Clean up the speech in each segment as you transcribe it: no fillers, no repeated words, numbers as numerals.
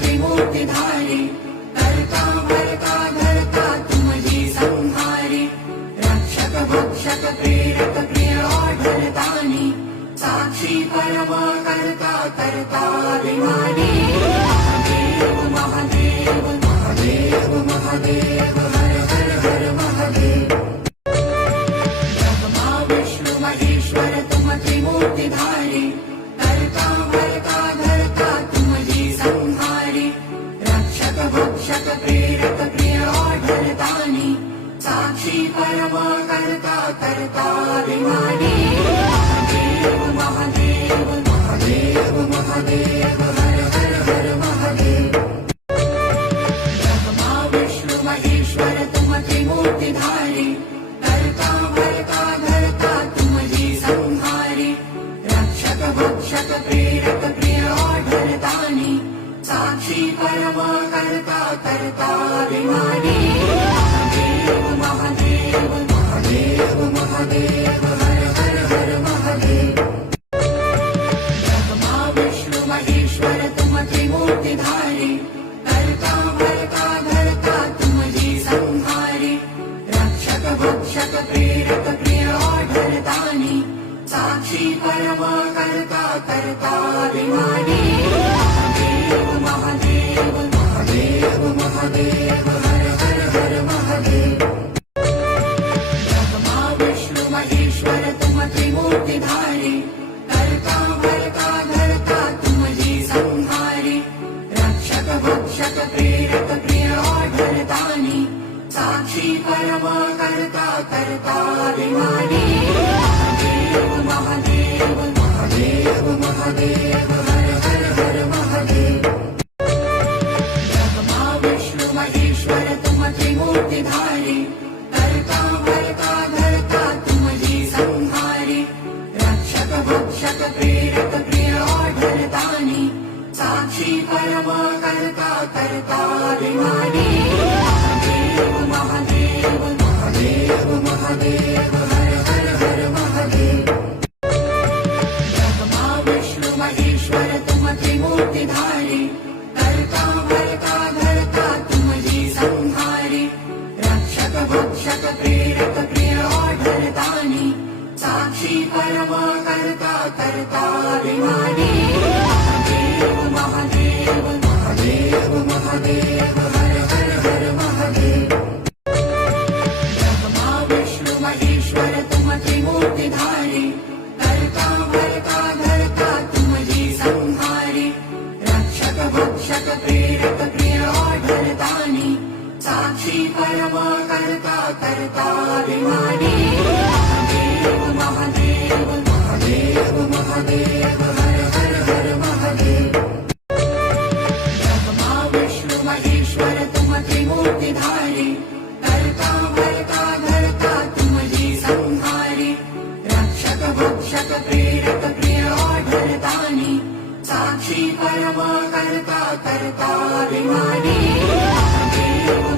त्रिमूर्तिधारी कर्ता भर्ता धर्ता तुमहि संहारी रक्षक भक्षक प्रेरक प्रिय आढळतानी साक्षी परम कर्ता कर्ताभिमानी महादेव महादेव महादेव महादेव हर हर हर महादेव ब्रह्मा विष्णु महेश्वर तुम त्रिमूर्तिधारी कर्ता भर्ता धर्ता तुमहि संहारी रक्षक भक्षक प्रेरक प्रिय आढळतानी साक्षी परम कर्ता कर्ताभिमानी महादेव महादेव महादेव हर हर हर महादेव ब्रह्मा विष्णु महेश्वर तुम त्रिमूर्तिधारी कर्ता भर्ता धर्ता तुमहि संहारी रक्षक भक्षक प्रेरक प्रिय आढळतानी साक्षी परम कर्ता कर्ताभिमानी महादेव महादेव महादेव हर हर हर महादेव ब्रह्मा विष्णु महेश्वर तुम त्रिमूर्तिधारी कर्ता भर्ता धर्ता तुमहि संहारी रक्षक भक्षक प्रेरक प्रिय आढळतानी साक्षी परम कर्ता कर्ताभिमानी महादेव महादेव महादेव हर हर हर महादेव ब्रह्मा विष्णु महेश्वर तुम त्रिमूर्तिधारी कर्ता भर्ता धर्ता तुमहि संहारी रक्षक भक्षक प्रेरक प्रिय आढळतानी साक्षी परम कर्ता कर्ताभिमानी महादेव महादेव महादेव हर हर हर महादेव ब्रह्मा विष्णु महेश्वर तुम त्रिमूर्तिधारी कर्ता भर्ता धर्ता तुमहि संहारी रक्षक भक्षक प्रेरक प्रिय आढळतानी साक्षी परम कर्ता कर्ताभिमानी महादेव महादेव महादेव हर हर हर महादेव ब्रह्मा विष्णु महेश्वर तुम त्रिमूर्तिधारी कर्ता भर्ता धर्ता तुमहि संहारी रक्षक भक्षक प्रेरक प्रिय आढळतानी साक्षी परम कर्ता कर्ताभिमानी महादेव महादेव महादेव हर हर हर महादेव ब्रह्मा विष्णु महेश्वर तुम त्रिमूर्तिधारी कर्ता भर्ता धर्ता तुमहि संहारी रक्षक भक्षक प्रेरक प्रिय आढळतानी साक्षी परम कर्ता कर्ताभिमानी महादेव महादेव महादेव हर हर हर महादेव ब्रह्मा विष्णु महेश्वर तुम त्रिमूर्तिधारी कर्ता भर्ता धर्ता तुमहि संहारी रक्षक भक्षक प्रेरक प्रिय आढळतानी साक्षी परम कर्ता कर्ताभिमानी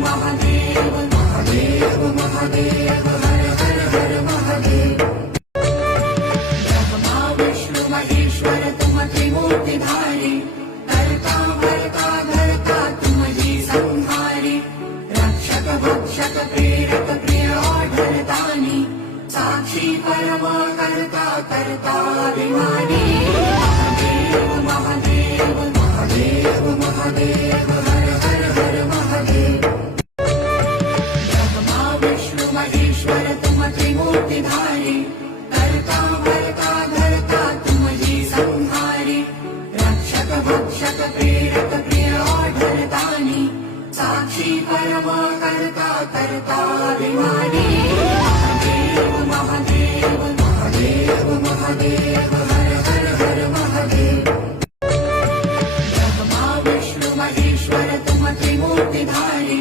महादेव महादेव महादेव हर हर हर महादेव ब्रह्मा विष्णु महेश्वर तुम त्रिमूर्तिधारी कर्ता भर्ता धर्ता तुमहि संहारी रक्षक भक्षक प्रेरक प्रिय आढळतानी साक्षी परम कर्ता कर्ताभिमानी महादेव महादेव महादेव हर हर हर महादेव ब्रह्मा विष्णु महेश्वर तुम त्रिमूर्तिधारी कर्ता भर्ता धर्ता तुमहि संहारी रक्षक भक्षक प्रेरक प्रिय आढळतानी साक्षी परम कर्ता कर्ताभिमानी महादेव महादेव महादेव हर हर हर महादेव ब्रह्मा विष्णु महेश्वर तुम त्रिमूर्तिधारी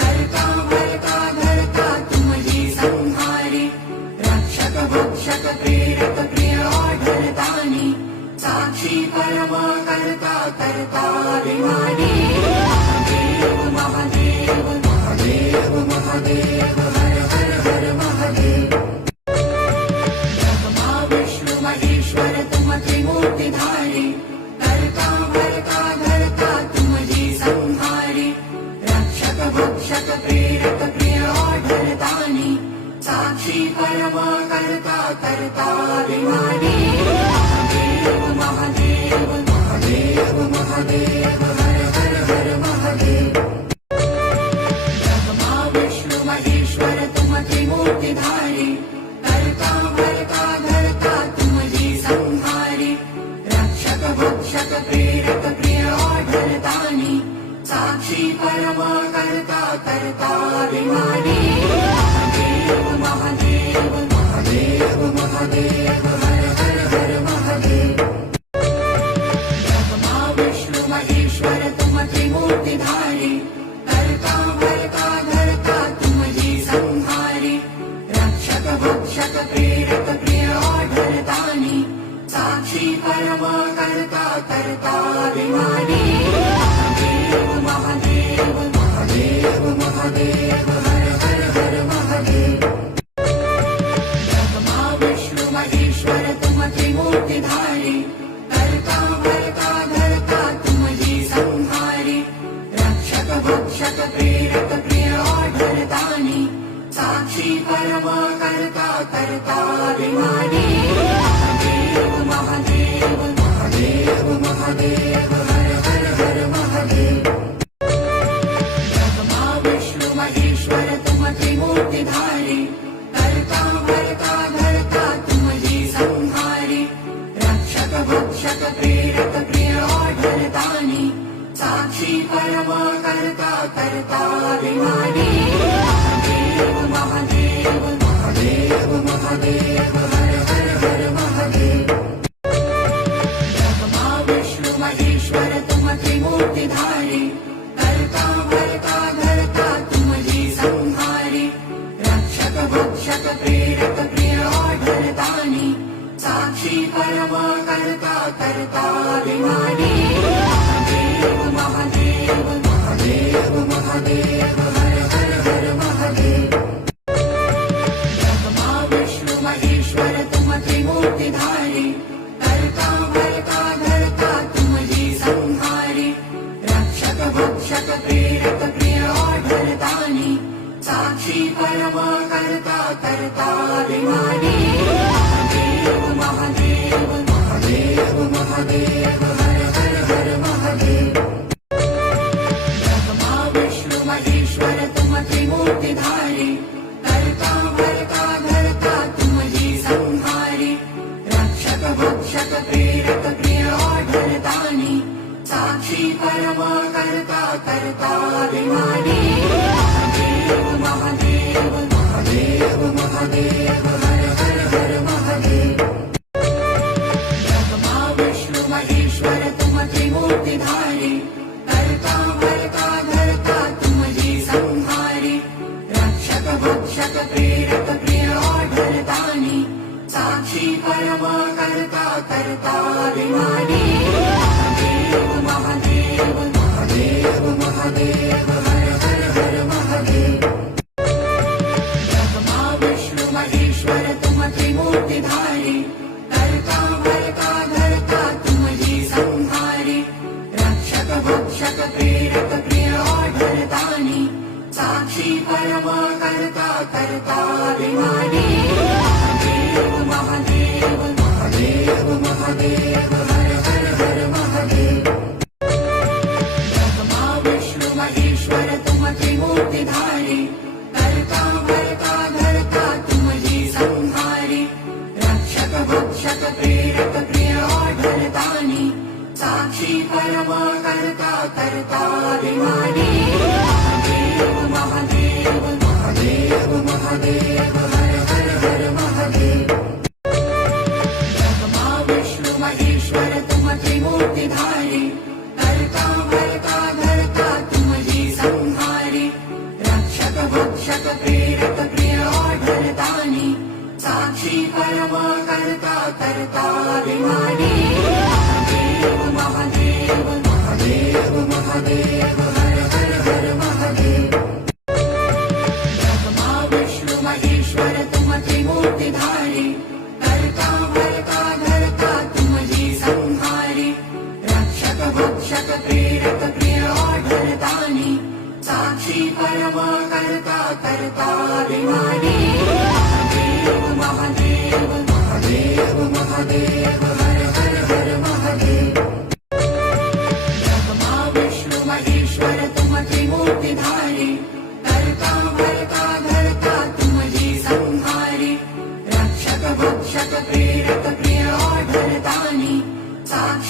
कर्ता भर्ता धर्ता तुमहि संहारी रक्षक भक्षक प्रेरक प्रिय आढळतानी साक्षी परम कर्ता कर्ताभिमानी महादेव महादेव महादेव हर हर हर महादेव ब्रह्मा विष्णु महेश्वर तुम त्रिमूर्तिधारी कर्ता भर्ता धर्ता तुमहि करता विमानी महादेव महादेव महादेव महादेव हर हर हर महादेव ब्रह्मा विष्णु महेश्वर तुम त्रिमूर्तिधारी करता भरता धरता तुम ही संहारी रक्षक भक्षक प्रेरक प्रिय ऑढरदानी साक्षी परम करता करता विमानी महादेव महादेव महादेव महादेव हर हर हर महादेव ब्रह्मा विष्णु महेश्वर तुम त्रिमूर्तिधारी करता भरता धरता तुम ही संहारी रक्षक भक्षक प्रेरक प्रिय ऑढरदानी साक्षी परम करता करता विमानी महादेव महादेव महादेव महादेव हर हर हर महादेव ब्रह्मा विष्णु महेश्वर तुम त्रिमूर्तिधारी करता भरता धरता तुम ही संहारी रक्षक भक्षक प्रेरक प्रिय ऑढरदानी साक्षी परम करता करता विमानी महादेव महादेव महादेव महादेव हर हर हर महादेव ब्रह्मा विष्णु महेश्वर तुम त्रिमूर्तिधारी करता भरता धरता तुम ही संहारी रक्षक भक्षक प्रेरक प्रिय ऑढरदानी साक्षी परम करता करता विमानी महादेव महादेव महादेव महादेव हर हर हर महादेव ब्रह्मा विष्णु महेश्वर तुम त्रिमूर्तिधारी करता भरता धरता तुम ही संहारी रक्षक भक्षक प्रेरक प्रिय ऑढरदानी साक्षी परम करता करता विमानी महादेव महादेव महादेव महादेव हर हर हर महादेव ब्रह्मा विष्णु महेश्वर तुम त्रिमूर्तिधारी करता भरता धरता तुम ही संहारी रक्षक भक्षक प्रेरक प्रिय ऑढरदानी साक्षी परम करता करता विमानी महादेव महादेव महादेव महादेव हर हर हर महादेव ब्रह्मा विष्णु महेश्वर तुम त्रिमूर्तिधारी करता भरता धरता तुम ही संहारी रक्षक भक्षक प्रेरक प्रिय ऑढरदानी साक्षी परम करता करता विमानी महादेव महादेव महादेव महादेव हर हर हर महादेव ब्रह्मा विष्णु महेश्वर तुम त्रिमूर्तिधारी करता भरता धरता तुम ही संहारी रक्षक भक्षक प्रेरक प्रिय ऑढरदानी साक्षी परम करता करता विमानी महादेव महादेव महादेव महादेव हर हर हर महादेव ब्रह्मा विष्णु महेश्वर तुम त्रिमूर्तिधारी करता भरता धरता तुम ही संहारी रक्षक भक्षक प्रेरक प्रिय ऑढरदानी साक्षी परम करता करता विमानी महादेव महादेव महादेव महादेव हर हर हर महादेव ब्रह्मा विष्णु महेश्वर तुम त्रिमूर्तिधारी करता भरता धरता तुम ही संहारी रक्षक भक्षक प्रेरक प्रिय ऑढरदानी साक्षी परम करता करता विमानी महादेव महादेव महादेव महादेव हर हर हर महादेव ब्रह्मा विष्णु महेश्वर तुम त्रिमूर्तिधारी करता भरता धरता तुम ही संहारी रक्षक भक्षक प्रेरक प्रिय ऑढरदानी साक्षी परम करता करता विमानी महादेव महादेव महादेव महादेव हर हर हर महादेव ब्रह्मा विष्णु महेश्वर तुम त्रिमूर्तिधारी करता भरता धरता तुम ही संहारी रक्षक भक्षक प्रेरक प्रिय ऑढरदानी साक्षी परम करता करता विमानी महादेव महादेव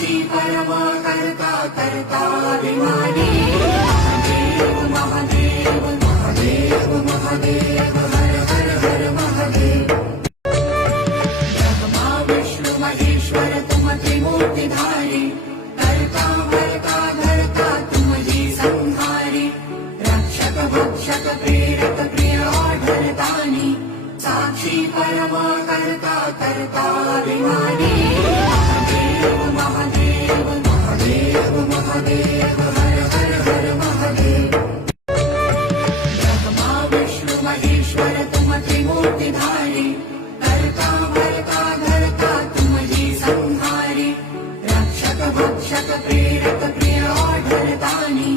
साक्षी परम कर्ता कर्ताभिमानी महादेव महादेव महादेव महादेव हर हर हर महादेव ब्रह्मा विष्णु महेश्वर तुम त्रिमूर्तिधारी कर्ता भर्ता धर्ता तुम ही संहारी रक्षक भक्षक प्रेरक प्रिय आढळतानी साक्षी परम कर्ता कर्ताभिमानी महादेव महादेव महादेव महादेव हर हर हर महादेव ब्रह्मा विष्णु महेश्वर तुम त्रिमूर्तिधारी कर्ता भर्ता धर्ता तुम ही संहारी रक्षक भक्षक प्रेरक प्रिय आढळतानी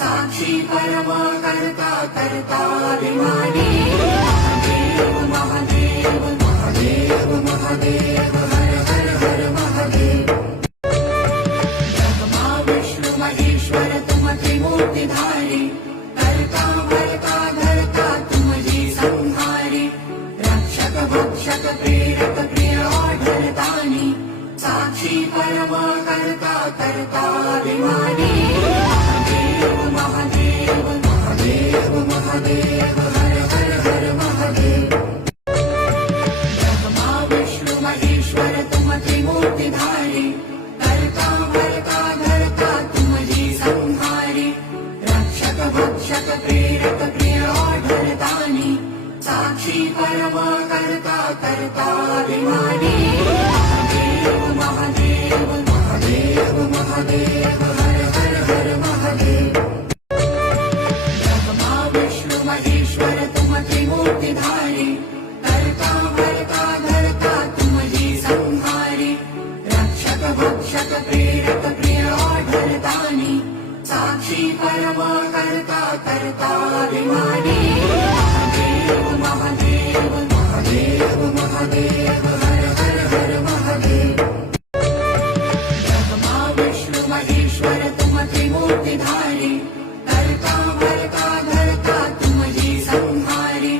साक्षी परम कर्ता कर्ताभिमानी महादेव महादेव महादेव महादेव हर हर हर महादेव ब्रह्मा विष्णु महेश्वर तुम त्रिमूर्तिधारी कर्ता भर्ता धर्ता तुम ही संहारी रक्षक भक्षक प्रेरक प्रिय आढळतानी साक्षी परम कर्ता कर्ताभिमानी महादेव महादेव महादेव महादेव हर हर हर महादेव ब्रह्मा विष्णु महेश्वर तुम त्रिमूर्तिधारी कर्ता भर्ता धर्ता तुम ही संहारी रक्षक भक्षक प्रेरक प्रिय आढळतानी साक्षी परम कर्ता कर्ताभिमानी महादेव महादेव महादेव महादेव हर हर हर महादेव ब्रह्मा विष्णु महेश्वर तुम त्रिमूर्तिधारी कर्ता भर्ता धर्ता तुम ही संहारी रक्षक भक्षक प्रेरक प्रिय आढळतानी साक्षी परम कर्ता कर्ताभिमानी महादेव महादेव महादेव महादेव हर हर हर महादेव ब्रह्मा विष्णु महेश्वर तुम त्रिमूर्तिधारी कर्ता भर्ता धर्ता तुम ही संहारी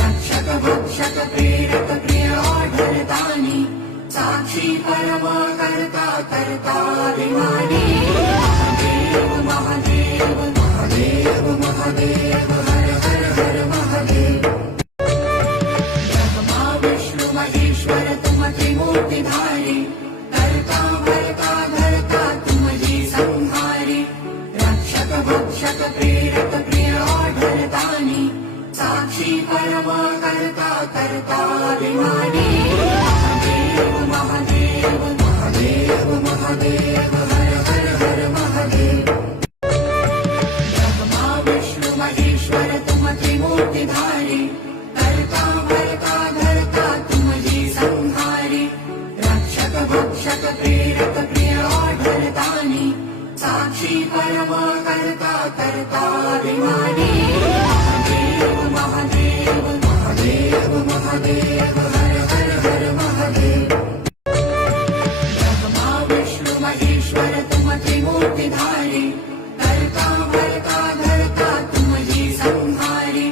रक्षक भक्षक प्रेरक प्रिय आढळतानी साक्षी परम कर्ता कर्ताभिमानी महादेव महादेव महादेव महादेव हर हर हर महादेव ब्रह्मा विष्णु महेश्वर तुम त्रिमूर्तिधारी कर्ता भर्ता धर्ता तुम ही संहारी रक्षक भक्षक प्रेरक प्रिय आढळतानी साक्षी परम कर्ता कर्ताभिमानी महादेव महादेव महादेव महादेव हर हर हर महादेव ब्रह्मा विष्णु महेश्वर तुम त्रिमूर्तिधारी कर्ता भर्ता धर्ता तुम ही संहारी रक्षक भक्षक प्रेरक प्रिय आढळतानी साक्षी परम कर्ता कर्ताभिमानी महादेव महादेव महादेव महादेव हर हर हर महादेव ब्रह्मा विष्णु महेश्वर तुम त्रिमूर्तिधारी कर्ता भर्ता धर्ता तुम ही संहारी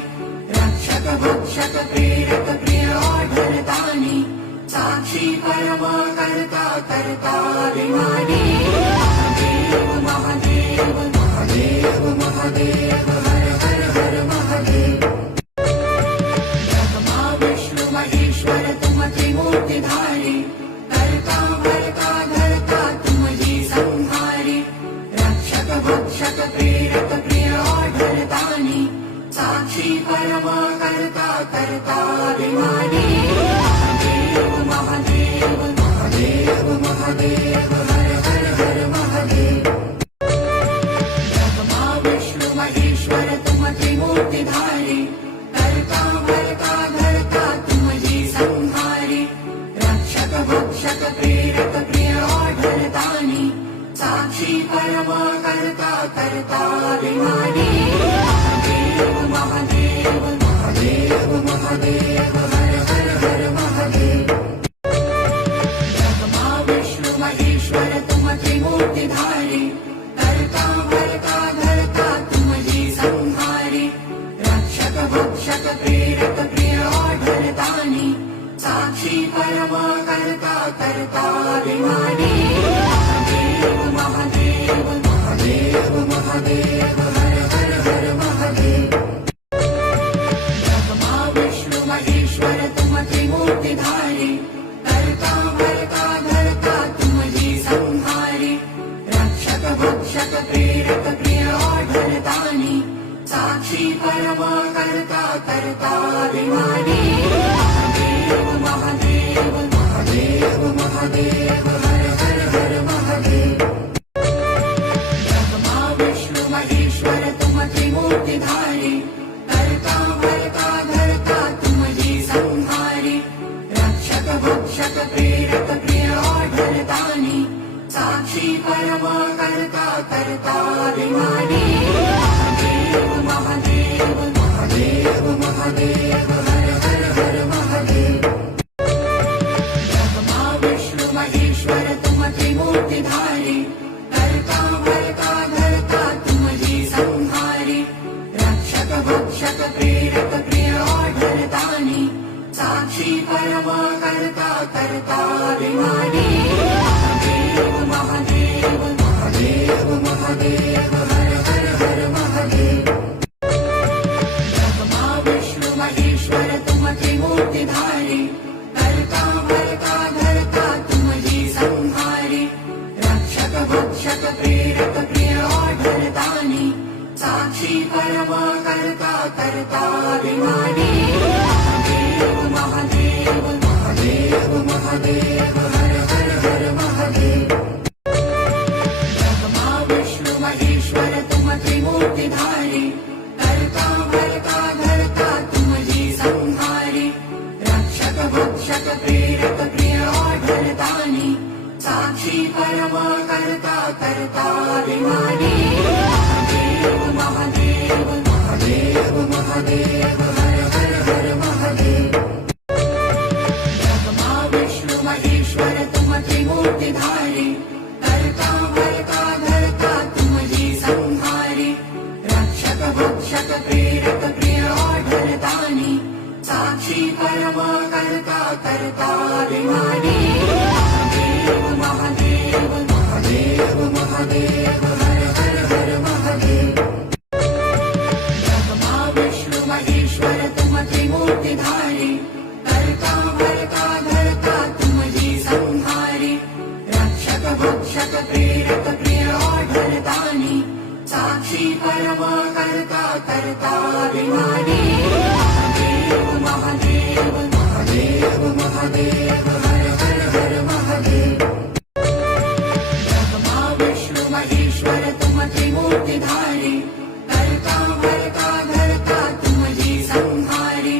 रक्षक भक्षक प्रेरक प्रिय आढळतानी साक्षी परम कर्ता कर्ताभिमानी महादेव महादेव महादेव महादेव हर हर हर महादेव ब्रह्मा विष्णु महेश्वर तुम त्रिमूर्तिधारी कर्ता भर्ता धर्ता तुम ही संहारी रक्षक भक्षक प्रेरक प्रिय आढळतानी साक्षी परम कर्ता कर्ताभिमानी महादेव महादेव महादेव महादेव हर हर हर महादेव ब्रह्मा विष्णु महेश्वर तुम त्रिमूर्तिधारी कर्ता भर्ता धर्ता तुम ही संहारी रक्षक भक्षक प्रेरक प्रिय आढळतानी साक्षी परम कर्ता कर्ताभिमानी महादेव महादेव महादेव महादेव हर हर हर महादेव ब्रह्मा विष्णु महेश्वर तुम त्रिमूर्तिधारी कर्ता भर्ता धर्ता तुम ही संहारी रक्षक भक्षक प्रेरक प्रिय आढळतानी साक्षी परम कर्ता कर्ताभिमानी महादेव महादेव ब्रह्मा विष्णु महेश्वर तुम त्रिमूर्तिधारी कर्ता भर्ता धर्ता तुम ही संहारी रक्षक भक्षक प्रेरक प्रिय ऑढरदानी साक्षी परम कर्ता कर्ताभिमानी महादेव महादेव महादेव महादेव हर हर हर महादेव ब्रह्मा विष्णु महेश्वर तुम त्रिमूर्तिधारी कर्ता भर्ता धर्ता तुम ही संहारी रक्षक भक्षक प्रेरक प्रिय ऑढरदानी साक्षी परम कर्ता कर्ताभिमानी महादेव महादेव महादेव महादेव हर हर हर महादेव ब्रह्मा विष्णु महेश्वर तुम त्रिमूर्तिधारी कर्ता भर्ता धर्ता तुम ही संहारी रक्षक भक्षक प्रेरक प्रिय ऑढरदानी साक्षी परम कर्ता कर्ताभिमानी महादेव महादेव महादेव महादेव हर हर हर महादेव ब्रह्मा विष्णु महेश्वर तुम त्रिमूर्तिधारी कर्ता भर्ता धर्ता तुम ही संहारी रक्षक भक्षक प्रेरक प्रिय ऑढरदानी साक्षी परम कर्ता कर्ताभिमानी महादेव महादेव महादेव महादेव हर हर हर महादेव ब्रह्मा विष्णु महेश्वर तुम त्रिमूर्तिधारी कर्ता भर्ता धर्ता तुम ही संहारी रक्षक भक्षक प्रेरक प्रिय ऑढरदानी साक्षी परम कर्ता कर्ताभिमानी महादेव महादेव महादेव महादेव हर हर हर महादेव ब्रह्मा विष्णु महेश्वर तुम त्रिमूर्तिधारी कर्ता भर्ता धर्ता तुम ही संहारी रक्षक भक्षक प्रेरक प्रिय ऑढरदानी साक्षी परम कर्ता कर्ताभिमानी महादेव महादेव महादेव महादेव हर हर हर महादेव ब्रह्मा विष्णु महेश्वर तुम त्रिमूर्तिधारी कर्ता भर्ता धर्ता तुम ही संहारी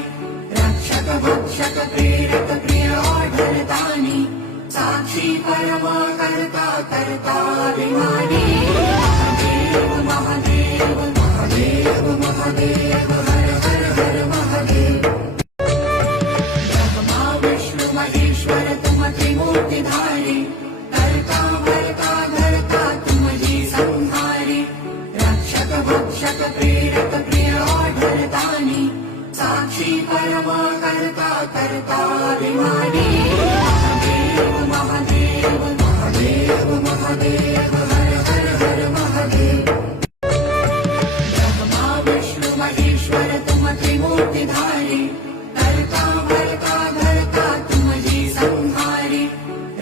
रक्षक भक्षक प्रेरक प्रिय ऑढरदानी साक्षी परम कर्ता कर्ताभिमानी महादेव महादेव महादेव महादेव हर हर हर महादेव ब्रह्मा विष्णु महेश्वर तुम त्रिमूर्तिधारी कर्ता भर्ता धर्ता तुम ही संहारी रक्षक भक्षक प्रेरक प्रिय ऑढरदानी साक्षी परम कर्ता कर्ताभिमानी महादेव महादेव महादेव महादेव हर हर हर महादेव ब्रह्मा विष्णु महेश्वर तुम त्रिमूर्तिधारी कर्ता भर्ता धर्ता तुम ही संहारी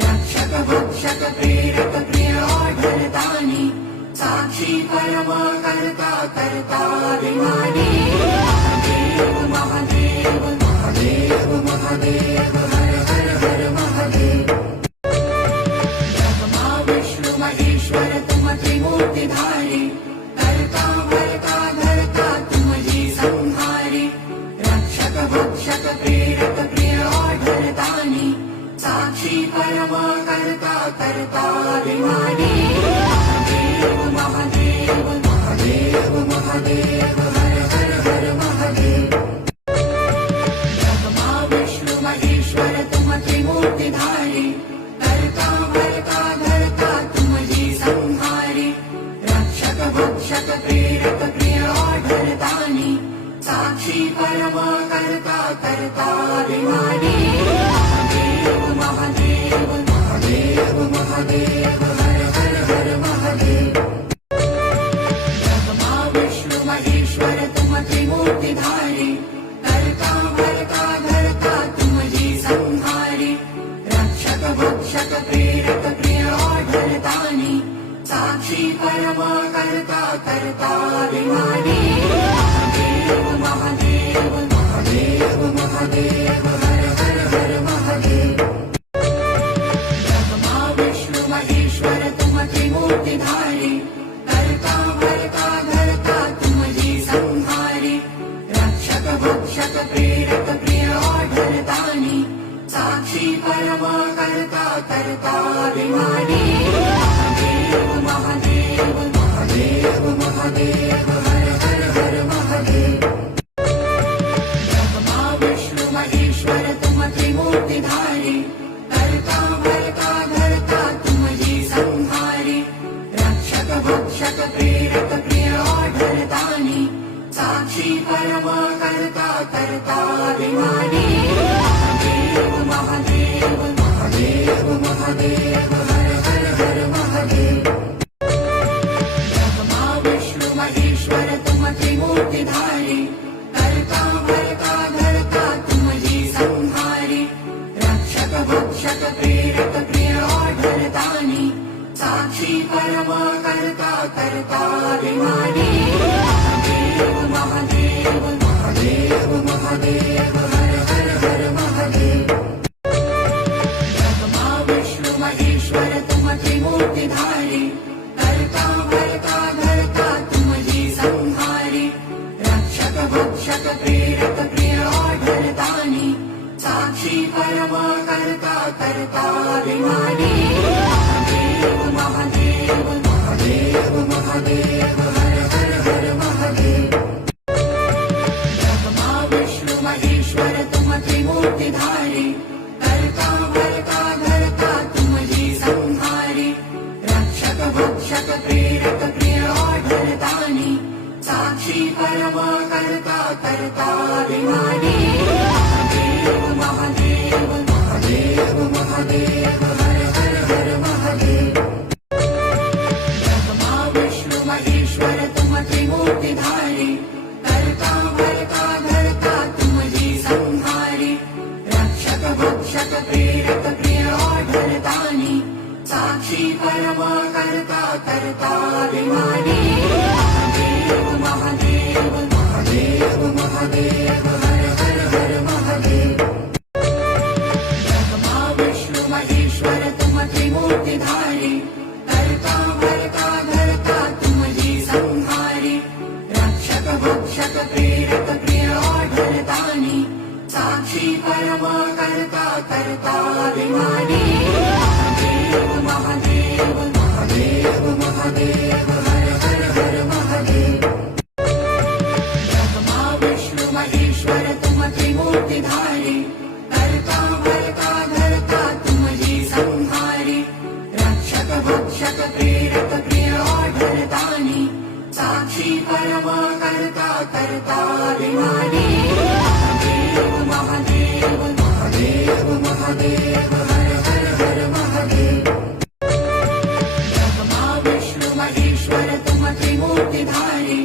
रक्षक भक्षक प्रेरक प्रिय ऑढरदानी साक्षी परम कर्ता कर्ताभिमानी महादेव महादेव महादेव महादेव हर हर हर महादेव ब्रह्मा विष्णु महेश्वर तुम त्रिमूर्तिधारी कर्ता भर्ता धर्ता तुम ही संहारी रक्षक भक्षक प्रेरक प्रिय ऑढरदानी साक्षी परम कर्ता कर्ताभिमानी महादेव महादेव महादेव महादेव हर हर हर महादेव ब्रह्मा विष्णु महेश्वर तुम त्रिमूर्तिधारी कर्ता भर्ता धर्ता तुम ही संहारी रक्षक भक्षक प्रेरक प्रिय ऑढरदानी साक्षी परम कर्ता कर्ताभिमानी महादेव महादेव महादेव महादेव हर हर हर महादेव ब्रह्मा विष्णु महेश्वर तुम त्रिमूर्तिधारी कर्ता भर्ता धर्ता तुम ही संहारी रक्षक भक्षक प्रेरक प्रिय ऑढरदानी साक्षी परम कर्ता कर्ताभिमानी महादेव महादेव महादेव महादेव हर हर हर महादेव ब्रह्मा विष्णु महेश्वर तुम त्रिमूर्तिधारी कर्ता भर्ता धर्ता तुमहि संहारी रक्षक भक्षक प्रेरक प्रिय आढळतानी साक्षी परम कर्ता कर्ता अभिमानी महादेव महादेव महादेव महादेव हर हर हर महादेव ब्रह्मा विष्णु महेश्वर तुम त्रिमूर्तिधारी कर्ता भर्ता धर्ता तुमहि संहारी रक्षक भक्षक प्रेरक प्रिय आढळतानी साक्षी परम कर्ता कर्ता अभिमानी महादेव महादेव महादेव महादेव हर हर हर महादेव ब्रह्मा विष्णु महेश्वर तुम त्रिमूर्तिधारी कर्ता भर्ता धर्ता तुमहि संहारी रक्षक भक्षक प्रेरक प्रिय आढळतानी साक्षी परम कर्ता कर्ता अभिमानी महादेव महादेव महादेव महादेव हर हर हर महादेव ब्रह्मा विष्णु महेश्वर तुम त्रिमूर्तिधारी कर्ता भर्ता धर्ता तुमहि संहारी रक्षक भक्षक प्रेरक प्रिय आढळतानी साक्षी परम कर्ता कर्ता अभिमानी महादेव महादेव महादेव महादेव हर हर हर महादेव ब्रह्मा विष्णु महेश्वर तुम त्रिमूर्तिधारी कर्ता भर्ता धर्ता तुमहि संहारी रक्षक भक्षक प्रेरक प्रिय आढळतानी साक्षी परम कर्ता कर्ता अभिमानी महादेव महादेव महादेव महादेव हर हर हर महादेव ब्रह्मा विष्णु महेश्वर तुम त्रिमूर्तिधारी कर्ता भर्ता धर्ता तुमहि संहारी रक्षक भक्षक प्रेरक प्रिय आढळतानी साक्षी परम कर्ता कर्ता अभिमानी महादेव महादेव महादेव महादेव हर हर हर महादेव ब्रह्मा विष्णु महेश्वर तुम त्रिमूर्तिधारी कर्ता भर्ता धर्ता तुमहि संहारी रक्षक भक्षक प्रेरक प्रिय आढळतानी साक्षी परम कर्ता कर्ता अभिमानी महादेव महादेव महादेव महादेव हर हर हर महादेव ब्रह्मा विष्णु महेश्वर तुम त्रिमूर्तिधारी कर्ता भर्ता धर्ता तुमहि संहारी रक्षक भक्षक प्रेरक प्रिय आढळतानी साक्षी परम कर्ता कर्ता अभिमानी महादेव महादेव महादेव महादेव हर हर हर महादेव ब्रह्मा विष्णु महेश्वर तुम त्रिमूर्तिधारी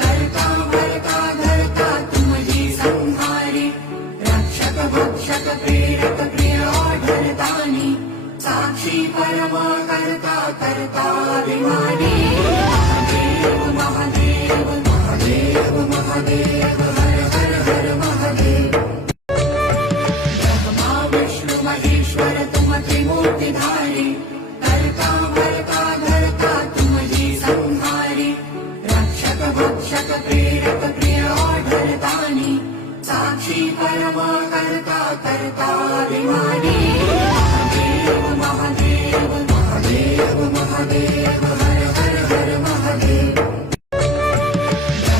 कर्ता भर्ता धर्ता तुमहि संहारी रक्षक भक्षक प्रेरक प्रिय आढळतानी साक्षी परम कर्ता कर्ता अभिमानी महादेव महादेव महादेव महादेव हर हर हर महादेव ब्रह्मा विष्णु महेश्वर तुम त्रिमूर्तिधारी कर्ता भर्ता धर्ता तुमहि संहारी रक्षक भक्षक प्रेरक प्रिय आढळतानी साक्षी परम कर्ता कर्ता अभिमानी महादेव महादेव महादेव महादेव हर हर हर महादेव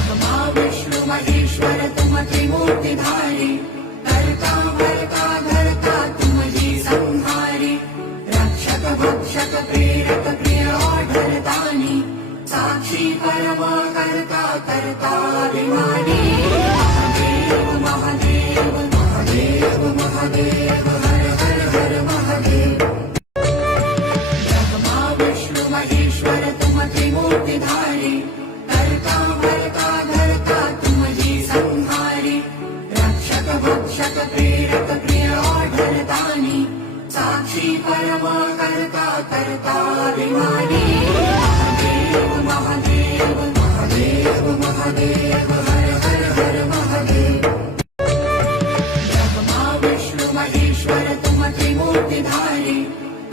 ब्रह्मा विष्णु महेश्वर तुम त्रिमूर्तिधारी कर्ता भर्ता धर्ता तुमहि संहारी रक्षक भक्षक प्रेरक प्रिय आढळतानी साक्षी परम कर्ता कर्ता अभिमानी महादेव महादेव महादेव महादेव हर हर हर महादेव ब्रह्मा विष्णु महेश्वर तुम त्रिमूर्तिधारी कर्ता भर्ता धर्ता तुमहि संहारी रक्षक भक्षक प्रेरक प्रिय आढळतानी साक्षी परम कर्ता कर्ता अभिमानी महादेव महादेव महादेव महादेव हर हर हर महादेव ब्रह्मा विष्णु महेश्वर तुम त्रिमूर्तिधारी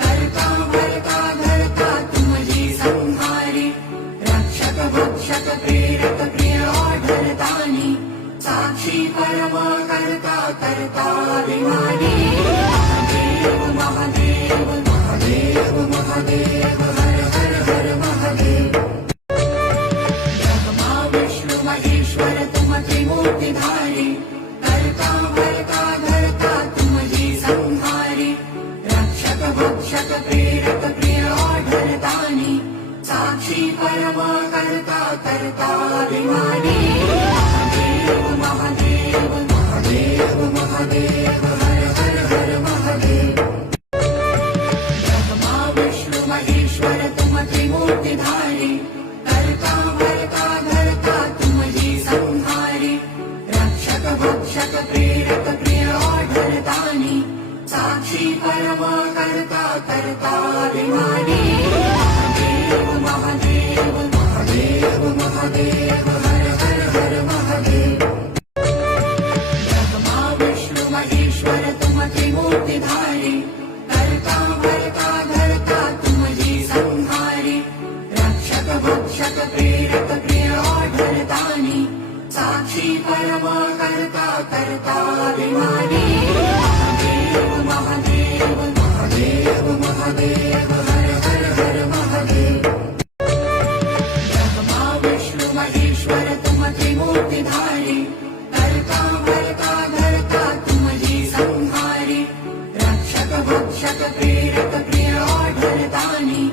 कर्ता भर्ता धर्ता तुमहि संहारी करता विमानी महादेव महादेव महादेव महादेव हर हर हर महादेव ब्रह्मा विष्णु महेश्वर तुम त्रिमूर्तिधारी करता भरता धरता तुम ही संहारी रक्षक भक्षक प्रेरक प्रिय आढळतानी साक्षी परम करता करता विमानी महादेव महादेव महादेव महादेव हर हर हर महादेव ब्रह्मा विष्णु महेश्वर तुम त्रिमूर्तिधारी करता भरता धरता तुम ही संहारी रक्षक भक्षक प्रेरक प्रिय आढळतानी साक्षी परम करता करता विमानी महादेव महादेव महादेव महादेव हर हर हर महादेव ब्रह्मा विष्णु महेश्वर तुम त्रिमूर्तिधारी करता भरता धरता तुम ही संहारी रक्षक भक्षक प्रेरक प्रिय आढळतानी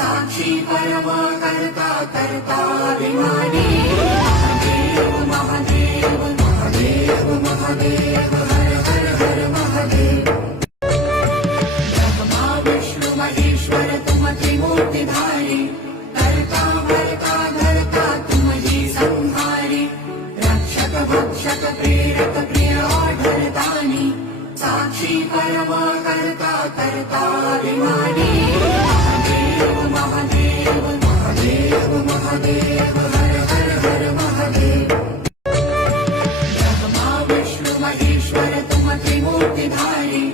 साक्षी परम करता करता विमानी महादेव महादेव महादेव महादेव हर हर हर महादेव ब्रह्मा विष्णु महेश्वर तुम त्रिमूर्तिधारी करता भरता धरता तुम ही संहारी रक्षक भक्षक प्रेरक प्रिय आढळतानी साक्षी परम करता करता विमानी महादेव महादेव महादेव महादेव हर हर हर महादेव ब्रह्मा विष्णु महेश्वर तुम त्रिमूर्तिधारी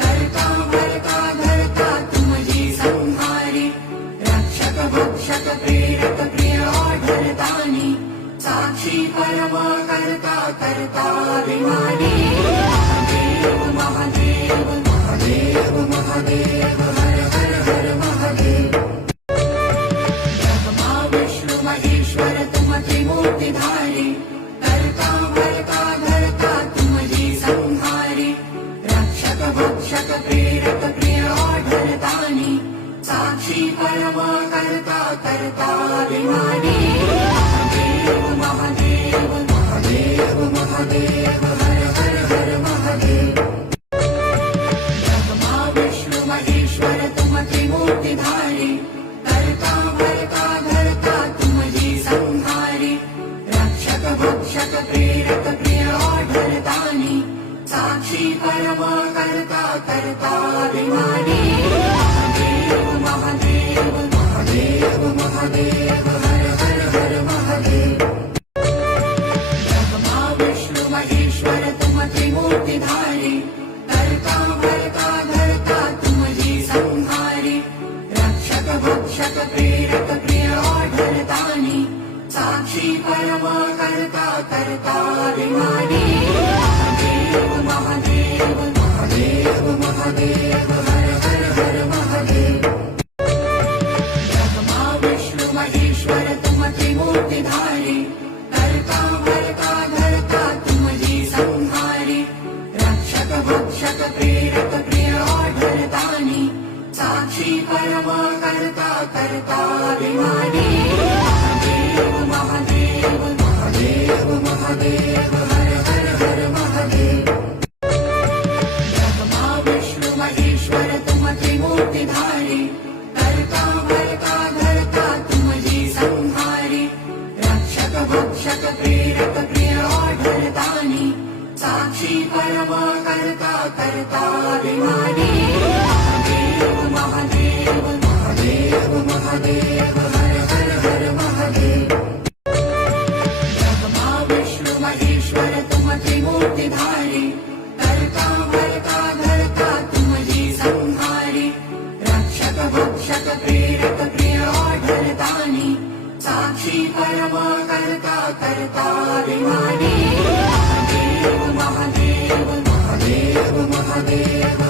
करता भरता धरता तुम ही संहारी रक्षक भक्षक प्रेरक प्रिय आढळतानी साक्षी परम करता करता विमानी महादेव महादेव महादेव महादेव हर हर हर महादेव ब्रह्मा विष्णु महेश्वर तुम त्रिमूर्तिधारी करता भरता धरता तुम ही संहारी रक्षक भक्षक प्रेरक प्रिय आढळतानी साक्षी परम करता करता विमानी महादेव महादेव महादेव महादेव हर हर हर महादेव ब्रह्मा विष्णु महेश्वर तुम त्रिमूर्तिधारी करता भरता धरता तुम ही संहारी रक्षक भक्षक प्रेरक प्रिय आढळतानी साक्षी परम करता करता विमानी महादेव महादेव महादेव महादेव हर हर हर महादेव ब्रह्मा विष्णु महेश्वर तुम त्रिमूर्तिधारी करता भरता धरता तुम ही संहारी रक्षक भक्षक प्रेरक प्रिय आढळतानी साक्षी परम करता करता विमानी महादेव महादेव महादेव महादेव हर हर हर महादेव ब्रह्मा विष्णु महेश्वर तुम त्रिमूर्तिधारी करता भरता धरता तुम ही संहारी रक्षक भक्षक प्रेरक प्रिय आढळतानी साक्षी परम करता करता विमानी महादेव महादेव महादेव महादेव हर हर हर महादेव ब्रह्मा विष्णु महेश्वर तुम त्रिमूर्तिधारी करता भरता धरता तुम ही संहारी रक्षक भक्षक प्रेरक प्रिय आढळतानी साक्षी परम करता करता विमानी महादेव महादेव महादेव महादेव हर हर हर महादेव ब्रह्मा विष्णु महेश्वर तुम त्रिमूर्तिधारी करता भरता धरता तुम ही संहारी रक्षक भक्षक प्रेरक प्रिय आढळतानी साक्षी परम करता करता विमानी महादेव महादेव महादेव महादेव